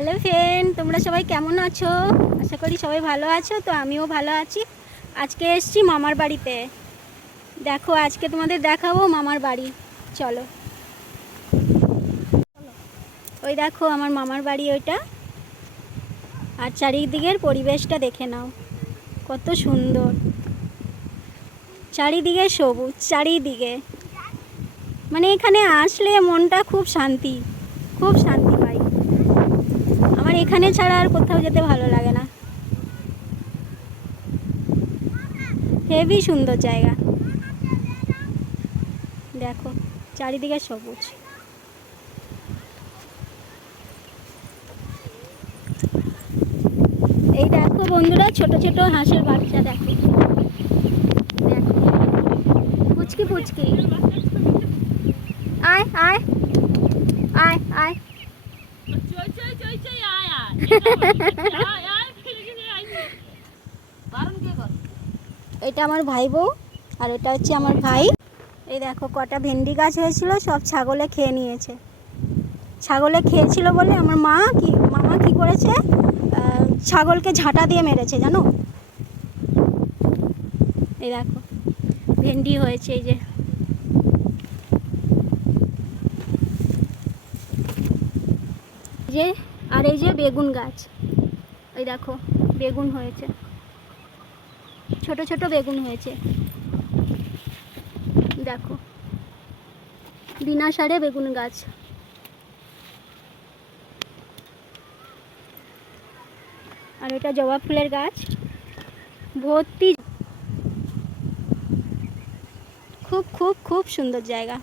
Hello friend, তোমরা সবাই কেমন আছো? আশা করি সবাই ভালো আছো। তো আমিও ভালো আছি। আজকে এসেছি মামার বাড়িতে। দেখো, আজকে তোমাদের দেখাবো মামার বাড়ি। চলো, ওই দেখো আমার মামার বাড়ি ওইটা। আর চারিদিকের পরিবেশটা দেখে নাও, কত সুন্দর। চারিদিকে সবুজ, চারিদিকে মানে এখানে আসলে মনটা খুব শান্তি, খুব শান্তি পাই। আমার এখানে ছাড়া আর কোথাও যেতে ভালো লাগে না। হেভি সুন্দর জায়গা, দেখো চারিদিকে সবুজ। এই দেখো বন্ধুরা, ছোট ছোট হাঁসের বাচ্চা দেখো, দেখো পুচকি পুচকি। আয় আয় আয় আয়। এটা আমার ভাই বউ, আর এটা হচ্ছে আমার ভাই। এই দেখো কটা ভেন্ডি গাছ হয়েছিল, সব ছাগলে খেয়ে নিয়েছে। ছাগলে খেয়েছিল বলে আমার মামা কি করেছে, ছাগলকে ঝাঁটা দিয়ে মেরেছে জানো। এই দেখো ভেন্ডি হয়েছে, এই যে আর এই যে বেগুন গাছ। এই দেখো বেগুন হয়েছে, ছোট ছোট বেগুন হয়েছে। দেখো বিনা সারে বেগুন গাছ। আর এটা জবা ফুলের গাছ ভর্তি। খুব খুব খুব সুন্দর জায়গা।